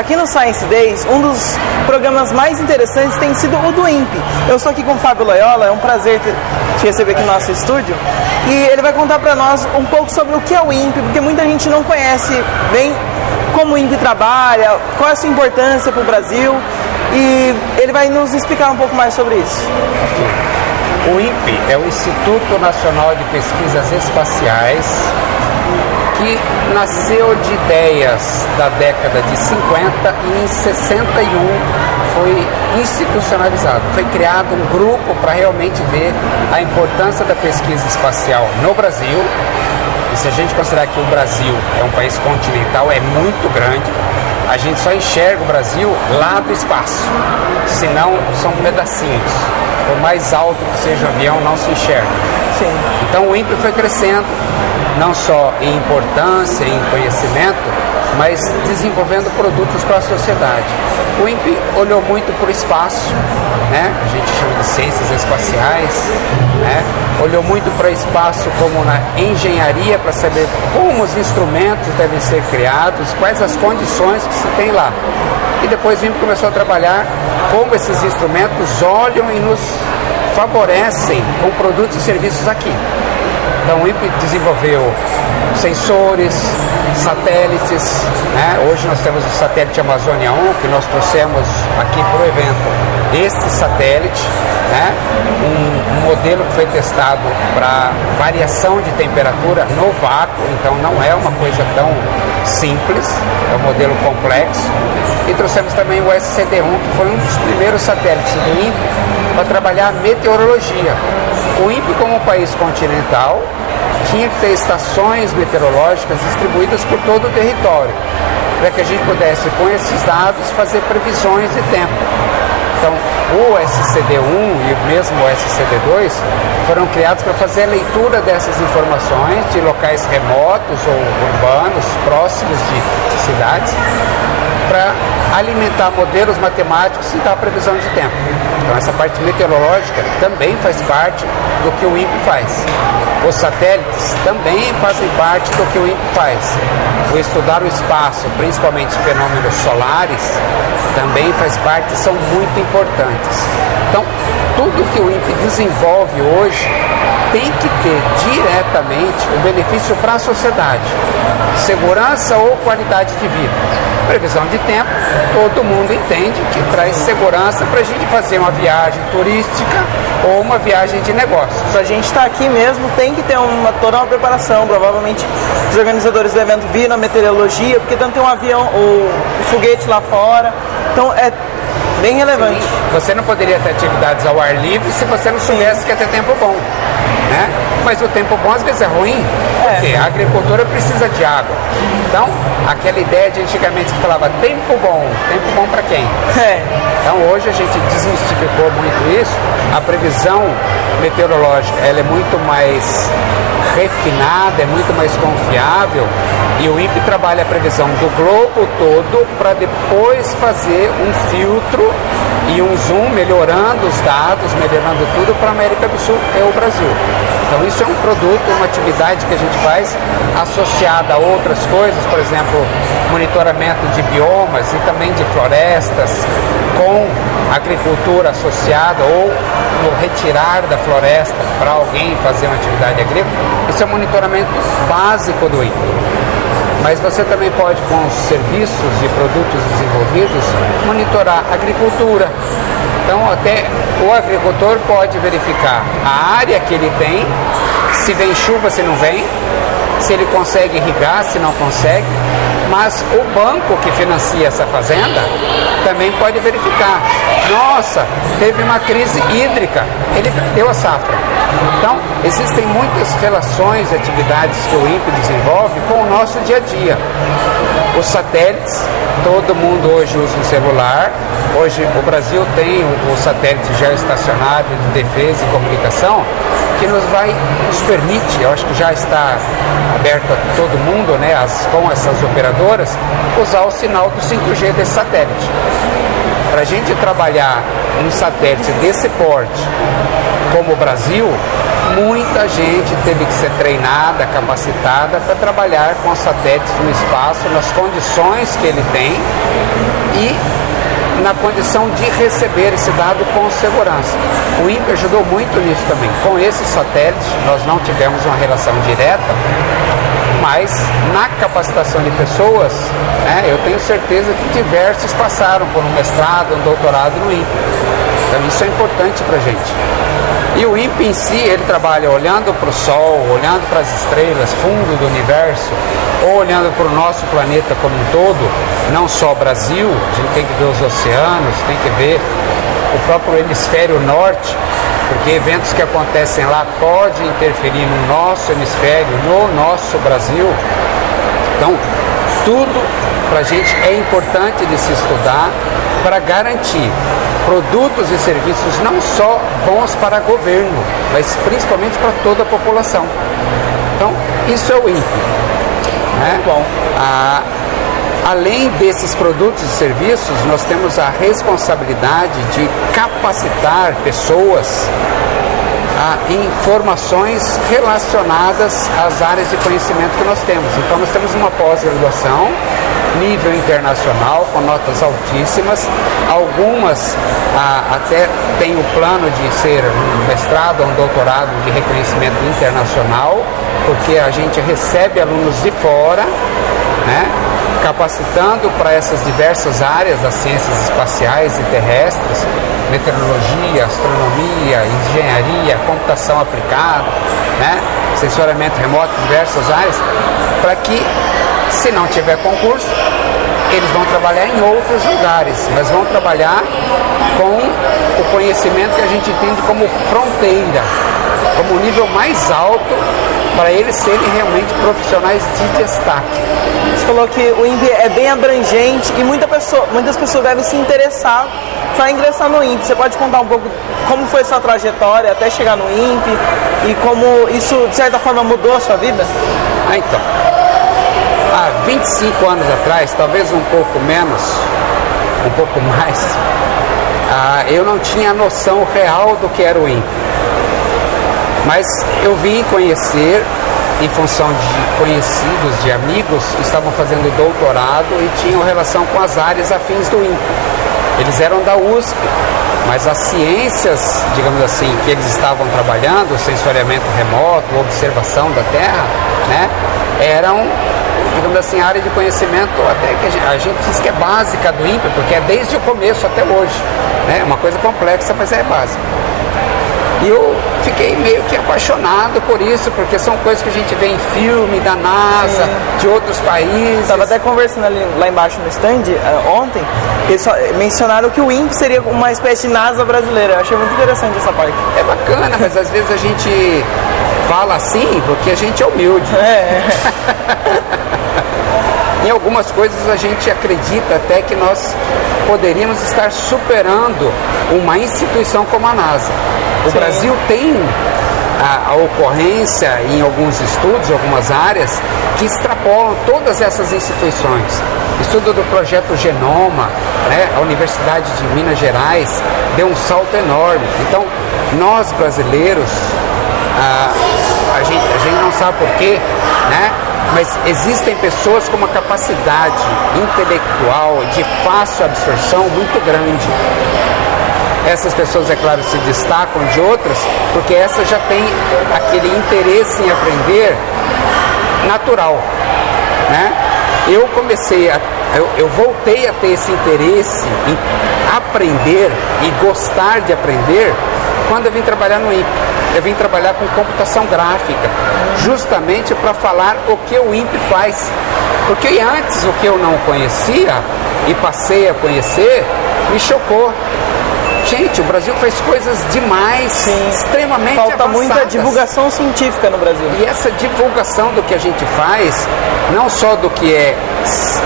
aqui no Science Days, um dos programas mais interessantes tem sido o do INPE. Eu estou aqui com o Fábio Loyola, é um prazer te receber aqui no nosso estúdio. E ele vai contar para nós um pouco sobre o que é o INPE, porque muita gente não conhece bem como o INPE trabalha, qual é a sua importância para o Brasil, e ele vai nos explicar um pouco mais sobre isso. O INPE é o Instituto Nacional de Pesquisas Espaciais, que nasceu de ideias da década de 50 e em 61 foi institucionalizado. Foi criado um grupo para realmente ver a importância da pesquisa espacial no Brasil. E se a gente considerar que o Brasil é um país continental, é muito grande, a gente só enxerga o Brasil lá do espaço, senão são pedacinhos. Por mais alto que seja o avião, não se enxerga. Sim. Então o INPE foi crescendo, não só em importância, em conhecimento, mas desenvolvendo produtos para a sociedade. O INPE olhou muito para o espaço, né? A gente chama de ciências espaciais, né? Olhou muito para o espaço como na engenharia, para saber como os instrumentos devem ser criados, quais as condições que se tem lá. E depois o INPE começou a trabalhar como esses instrumentos olham e nos favorecem com produtos e serviços aqui. Então o INPE desenvolveu sensores, satélites, né? Hoje nós temos o satélite Amazônia 1, que nós trouxemos aqui para o evento. Este satélite, né? Um modelo que foi testado para variação de temperatura no vácuo, então não é uma coisa tão simples, é um modelo complexo. E trouxemos também o SCD-1, que foi um dos primeiros satélites do INPE para trabalhar meteorologia. O INPE, como um país continental, tinha que ter estações meteorológicas distribuídas por todo o território, para que a gente pudesse, com esses dados, fazer previsões de tempo. Então, o SCD-1 e mesmo o SCD-2 foram criados para fazer a leitura dessas informações de locais remotos ou urbanos, próximos de cidades, para alimentar modelos matemáticos e dar previsão de tempo. Então essa parte meteorológica também faz parte do que o INPE faz. Os satélites também fazem parte do que o INPE faz. O estudar o espaço, principalmente fenômenos solares, também faz parte e são muito importantes. Então, tudo que o INPE desenvolve hoje tem que ter diretamente o benefício para a sociedade. Segurança ou qualidade de vida. Previsão de tempo, todo mundo entende que traz segurança para a gente fazer uma viagem turística ou uma viagem de negócios. Para a gente estar aqui mesmo, tem que ter toda uma preparação. Provavelmente os organizadores do evento viram a meteorologia, porque tanto tem um avião ou um foguete lá fora. Então é bem relevante. Sim, você não poderia ter atividades ao ar livre se você não soubesse que ia ter tempo bom, né? Mas o tempo bom às vezes é ruim, porque a agricultura precisa de água. Então, aquela ideia de antigamente que falava tempo bom para quem? Então hoje a gente desmistificou muito isso. A previsão meteorológica ela é muito mais refinada, é muito mais confiável, e o INPE trabalha a previsão do globo todo para depois fazer um filtro e um zoom, melhorando os dados, melhorando tudo para a América do Sul e o Brasil. Então isso é um produto, uma atividade que a gente faz associada a outras coisas, por exemplo, monitoramento de biomas e também de florestas, com agricultura associada ou no retirar da floresta para alguém fazer uma atividade agrícola. Isso é um monitoramento básico do INPE. Mas você também pode, com os serviços e produtos desenvolvidos, monitorar a agricultura. Então, até o agricultor pode verificar a área que ele tem, se vem chuva, se não vem, se ele consegue irrigar, se não consegue. Mas o banco que financia essa fazenda também pode verificar. Nossa, teve uma crise hídrica, ele perdeu a safra. Então, existem muitas relações e atividades que o INPE desenvolve com o nosso dia a dia. Os satélites, todo mundo hoje usa um celular. Hoje o Brasil tem o satélite geoestacionário de defesa e comunicação, que nos permite, eu acho que já está aberto a todo mundo, né, com essas operadoras, usar o sinal do 5G desse satélite. Para a gente trabalhar um satélite desse porte, como o Brasil, muita gente teve que ser treinada, capacitada para trabalhar com os satélites no espaço, nas condições que ele tem e na condição de receber esse dado com segurança. O INPE ajudou muito nisso também. Com esses satélites, nós não tivemos uma relação direta, mas na capacitação de pessoas, né, eu tenho certeza que diversos passaram por um mestrado, um doutorado no INPE. Então isso é importante para a gente. E o INPE em si, ele trabalha olhando para o Sol, olhando para as estrelas, fundo do universo, ou olhando para o nosso planeta como um todo, não só o Brasil, a gente tem que ver os oceanos, tem que ver o próprio hemisfério norte, porque eventos que acontecem lá podem interferir no nosso hemisfério, no nosso Brasil. Então, tudo para a gente é importante de se estudar para garantir produtos e serviços não só bons para governo, mas principalmente para toda a população. Então, isso é o INPE. Né? Bom, além desses produtos e serviços, nós temos a responsabilidade de capacitar pessoas em informações relacionadas às áreas de conhecimento que nós temos. Então, nós temos uma pós-graduação nível internacional, com notas altíssimas. Algumas até têm o plano de ser um mestrado ou um doutorado de reconhecimento internacional, porque a gente recebe alunos de fora, né, capacitando para essas diversas áreas das ciências espaciais e terrestres, meteorologia, astronomia, engenharia, computação aplicada, né, sensoriamento remoto, diversas áreas, para que, se não tiver concurso, eles vão trabalhar em outros lugares, mas vão trabalhar com o conhecimento que a gente entende como fronteira, como o nível mais alto para eles serem realmente profissionais de destaque. Você falou que o INPE é bem abrangente e muitas pessoas devem se interessar para ingressar no INPE. Você pode contar um pouco como foi sua trajetória até chegar no INPE e como isso, de certa forma, mudou a sua vida? Então, há 25 anos atrás, talvez um pouco menos, um pouco mais, eu não tinha noção real do que era o INPE. Mas eu vim conhecer, em função de conhecidos, de amigos que estavam fazendo doutorado e tinham relação com as áreas afins do INPE. Eles eram da USP, mas as ciências, digamos assim, que eles estavam trabalhando, sensoriamento remoto, observação da Terra, né, eram, digamos assim, área de conhecimento até que a gente diz que é básica do INPE, porque é desde o começo até hoje, né, uma coisa complexa, mas é básica. E eu fiquei meio que apaixonado por isso, porque são coisas que a gente vê em filme, da NASA, sim, de outros países. Estava até conversando ali, lá embaixo no stand, ontem, eles mencionaram que o INPE seria uma espécie de NASA brasileira. Eu achei muito interessante essa parte. É bacana, mas às vezes a gente fala assim porque a gente é humilde. Em algumas coisas a gente acredita até que nós poderíamos estar superando uma instituição como a NASA. O Brasil tem a ocorrência em alguns estudos, algumas áreas, que extrapolam todas essas instituições. Estudo do projeto Genoma, né? A Universidade de Minas Gerais deu um salto enorme. Então, nós brasileiros, a gente não sabe porquê, né? Mas existem pessoas com uma capacidade intelectual de fácil absorção muito grande. Essas pessoas, é claro, se destacam de outras, porque essas já têm aquele interesse em aprender natural, né? Eu voltei a ter esse interesse em aprender e gostar de aprender quando eu vim trabalhar no INPE. Eu vim trabalhar com computação gráfica, justamente para falar o que o INPE faz. Porque antes o que eu não conhecia e passei a conhecer, me chocou. Gente, o Brasil faz coisas demais, sim, extremamente falta avançadas. Muita divulgação científica no Brasil. E essa divulgação do que a gente faz, não só do que é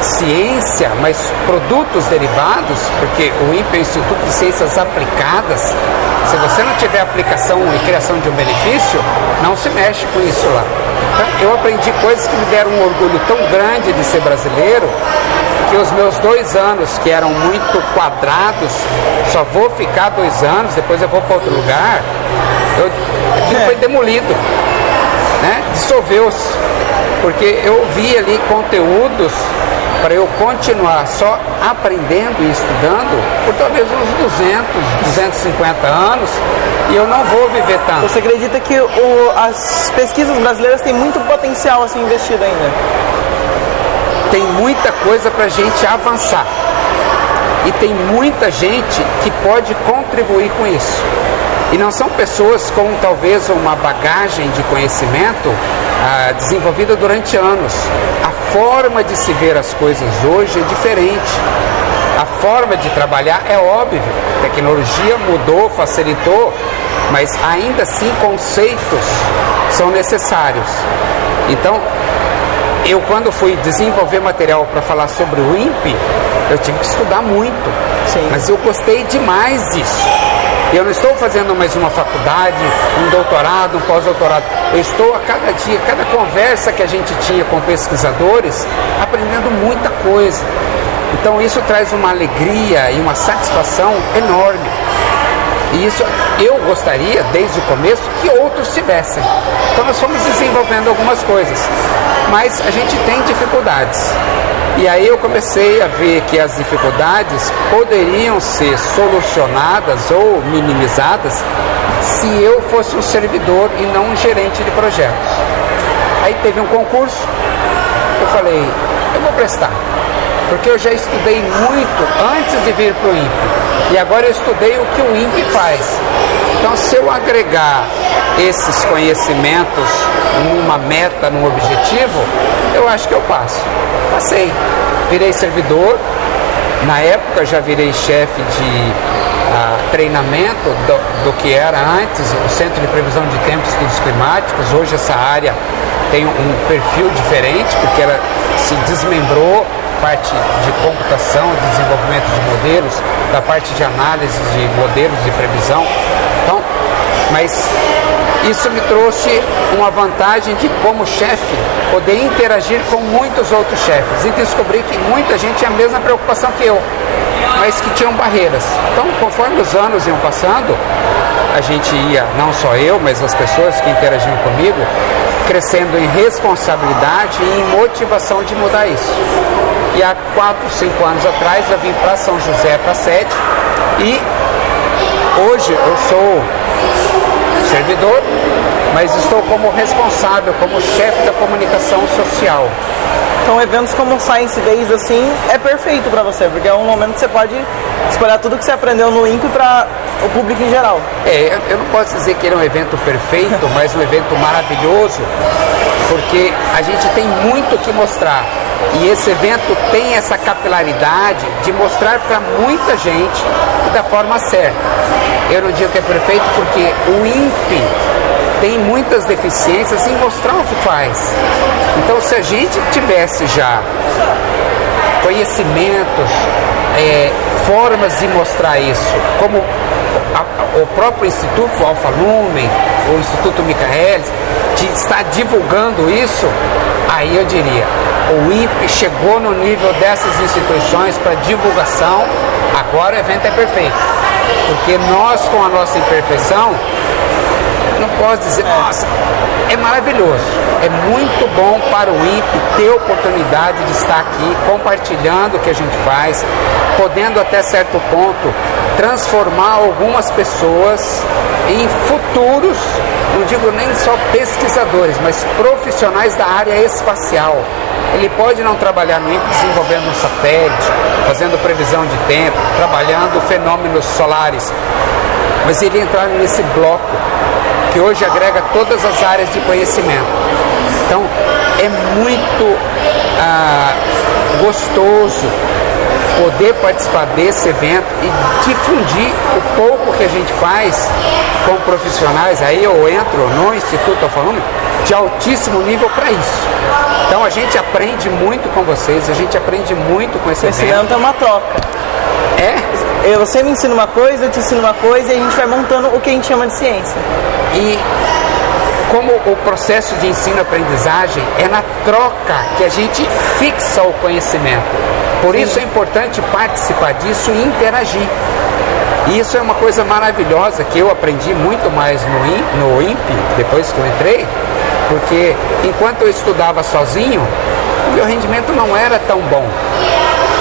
ciência, mas produtos derivados, porque o INPE é o Instituto de Ciências Aplicadas. Se você não tiver aplicação e criação de um benefício, não se mexe com isso lá. Então, eu aprendi coisas que me deram um orgulho tão grande de ser brasileiro, que os meus 2 anos, que eram muito quadrados, só vou ficar 2 anos, depois eu vou para outro lugar, aquilo foi demolido, né? Dissolveu-se, porque eu vi ali conteúdos para eu continuar só aprendendo e estudando por talvez uns 200, 250 anos, e eu não vou viver tanto. Você acredita que as pesquisas brasileiras têm muito potencial a ser investido ainda? Tem muita coisa para a gente avançar. E tem muita gente que pode contribuir com isso. E não são pessoas com talvez uma bagagem de conhecimento desenvolvida durante anos. A forma de se ver as coisas hoje é diferente. A forma de trabalhar é óbvio. A tecnologia mudou, facilitou, mas ainda assim conceitos são necessários. Então, eu quando fui desenvolver material para falar sobre o INPE, eu tive que estudar muito. Sim. Mas eu gostei demais disso. Eu não estou fazendo mais uma faculdade, um doutorado, um pós-doutorado. Eu estou a cada dia, cada conversa que a gente tinha com pesquisadores, aprendendo muita coisa. Então isso traz uma alegria e uma satisfação enorme. E isso eu gostaria, desde o começo, que outros tivessem. Então nós fomos desenvolvendo algumas coisas, mas a gente tem dificuldades. E aí eu comecei a ver que as dificuldades poderiam ser solucionadas ou minimizadas se eu fosse um servidor e não um gerente de projetos. Aí teve um concurso, eu falei, eu vou prestar, porque eu já estudei muito antes de vir para o INPE, e agora eu estudei o que o INPE faz. Então, se eu agregar esses conhecimentos numa meta, num objetivo, eu acho que eu passo. Passei, virei servidor, na época já virei chefe de treinamento do que era antes o Centro de Previsão de Tempo e Estudos Climáticos. Hoje essa área tem um perfil diferente, porque ela se desmembrou, parte de computação, de desenvolvimento de modelos, da parte de análise de modelos de previsão. Então, mas isso me trouxe uma vantagem de, como chefe, poder interagir com muitos outros chefes e descobrir que muita gente tinha a mesma preocupação que eu, mas que tinham barreiras. Então, conforme os anos iam passando, a gente ia, não só eu, mas as pessoas que interagiam comigo, crescendo em responsabilidade e em motivação de mudar isso. E há 4, 5 anos atrás eu vim para São José, para a sede, e hoje eu sou servidor, mas estou como responsável, como chefe da comunicação social. Então eventos como o Science Days assim é perfeito para você, porque é um momento que você pode espalhar tudo que você aprendeu no INPE para o público em geral. Eu não posso dizer que ele é um evento perfeito, mas um evento maravilhoso, porque a gente tem muito o que mostrar. E esse evento tem essa capilaridade de mostrar para muita gente da forma certa. Eu não digo que é perfeito porque o INPE tem muitas deficiências em mostrar o que faz. Então, se a gente tivesse já conhecimentos, formas de mostrar isso, como o próprio Instituto Alfa Lumen, o Instituto Michaelis, de estar divulgando isso, aí eu diria, o INPE chegou no nível dessas instituições para divulgação, agora o evento é perfeito. Porque nós, com a nossa imperfeição, não posso dizer, nossa, é maravilhoso. É muito bom para o INPE ter a oportunidade de estar aqui compartilhando o que a gente faz, podendo até certo ponto transformar algumas pessoas em futuros, não digo nem só pesquisadores, mas profissionais da área espacial. Ele pode não trabalhar no INPE desenvolvendo um satélite, fazendo previsão de tempo, trabalhando fenômenos solares, mas ele entrar nesse bloco que hoje agrega todas as áreas de conhecimento. Então, é muito gostoso poder participar desse evento e difundir o pouco que a gente faz com profissionais. Aí eu entro no Instituto Alfa Lumen de altíssimo nível para isso. Então a gente aprende muito com vocês, a gente aprende muito com esse evento. Esse evento é uma troca. Você me ensina uma coisa, eu te ensino uma coisa, e a gente vai montando o que a gente chama de ciência. E como o processo de ensino-aprendizagem é na troca que a gente fixa o conhecimento. Por isso é importante participar disso e interagir. E isso é uma coisa maravilhosa que eu aprendi muito mais no INPE, depois que eu entrei, porque enquanto eu estudava sozinho, o meu rendimento não era tão bom.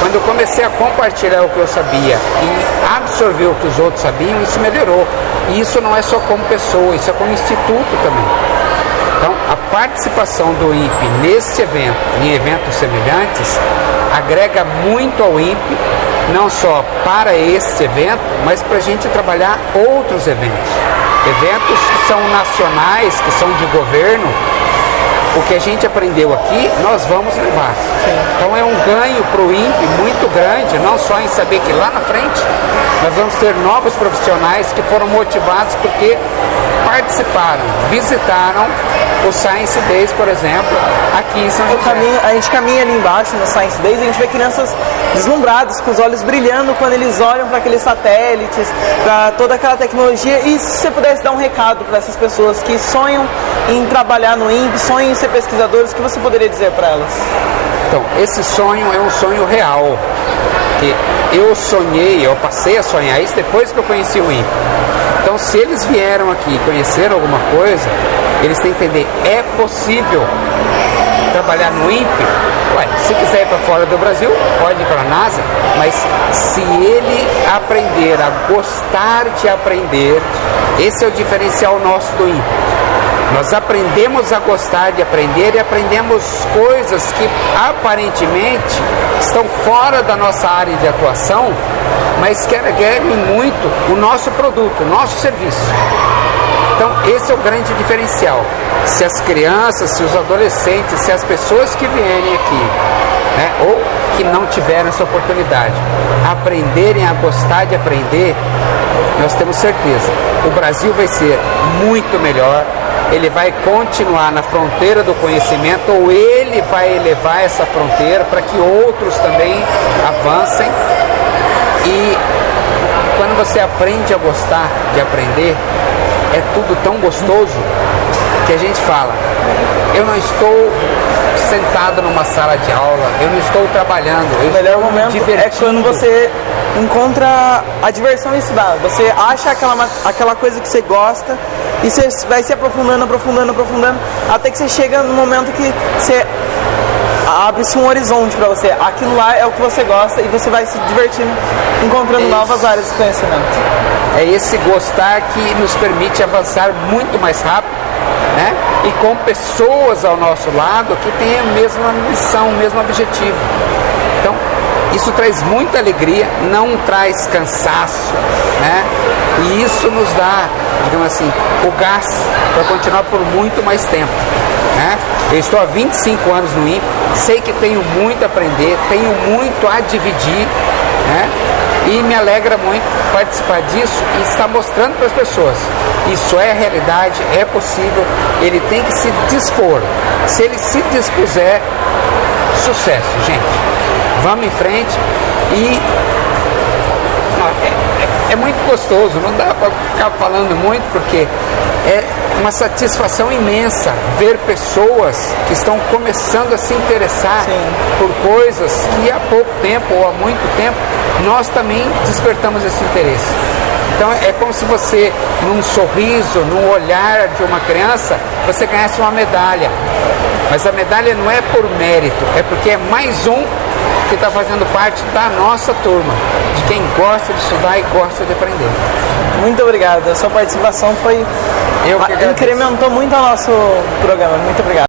Quando eu comecei a compartilhar o que eu sabia e absorver o que os outros sabiam, isso melhorou. E isso não é só como pessoa, isso é como instituto também. Então, a participação do INPE nesse evento, em eventos semelhantes, agrega muito ao INPE, não só para esse evento, mas para a gente trabalhar outros eventos. Eventos que são nacionais, que são de governo. O que a gente aprendeu aqui, nós vamos levar. Então é um ganho para o INPE muito grande, não só em saber que lá na frente nós vamos ter novos profissionais que foram motivados porque participaram, visitaram o Science Days, por exemplo, aqui em São José. A gente caminha ali embaixo no Science Days e a gente vê crianças deslumbradas, com os olhos brilhando quando eles olham para aqueles satélites, para toda aquela tecnologia. E se você pudesse dar um recado para essas pessoas que sonham em trabalhar no INPE, sonham em ser pesquisadores, o que você poderia dizer para elas? Então, esse sonho é um sonho real. Que eu passei a sonhar isso depois que eu conheci o INPE. Então, se eles vieram aqui e conheceram alguma coisa, eles têm que entender, é possível trabalhar no INPE? Ué, se quiser ir para fora do Brasil, pode ir para a NASA, mas se ele aprender a gostar de aprender, esse é o diferencial nosso do INPE. Nós aprendemos a gostar de aprender e aprendemos coisas que aparentemente estão fora da nossa área de atuação, mas que agregam muito o nosso produto, o nosso serviço. Então, esse é o grande diferencial. Se as crianças, se os adolescentes, se as pessoas que vierem aqui, né, ou que não tiveram essa oportunidade, aprenderem a gostar de aprender, nós temos certeza, o Brasil vai ser muito melhor, ele vai continuar na fronteira do conhecimento, ou ele vai elevar essa fronteira para que outros também avancem. E quando você aprende a gostar de aprender, é tudo tão gostoso que a gente fala, eu não estou sentado numa sala de aula, eu não estou trabalhando, eu o melhor estou momento divertindo. é quando você encontra a diversão em estudar. Você acha aquela coisa que você gosta e você vai se aprofundando, até que você chega no momento que você abre-se um horizonte para você. Aquilo lá é o que você gosta e você vai se divertindo, encontrando novas áreas de conhecimento. É esse gostar que nos permite avançar muito mais rápido, né? E com pessoas ao nosso lado que têm a mesma missão, o mesmo objetivo. Então, isso traz muita alegria, não traz cansaço, né? E isso nos dá, digamos assim, o gás para continuar por muito mais tempo, né? Eu estou há 25 anos no INPE, sei que tenho muito a aprender, tenho muito a dividir, né? E me alegra muito participar disso e estar mostrando para as pessoas. Isso é realidade, é possível, ele tem que se dispor. Se ele se dispuser, sucesso, gente. Vamos em frente e é muito gostoso, não dá para ficar falando muito porque é uma satisfação imensa ver pessoas que estão começando a se interessar por coisas que há pouco tempo ou há muito tempo nós também despertamos esse interesse. Então é como se você, num sorriso, num olhar de uma criança, você ganhasse uma medalha. Mas a medalha não é por mérito, é porque é mais um que está fazendo parte da nossa turma, de quem gosta de estudar e gosta de aprender. Muito obrigado, a sua participação foi incrementou muito o nosso programa. Muito obrigado.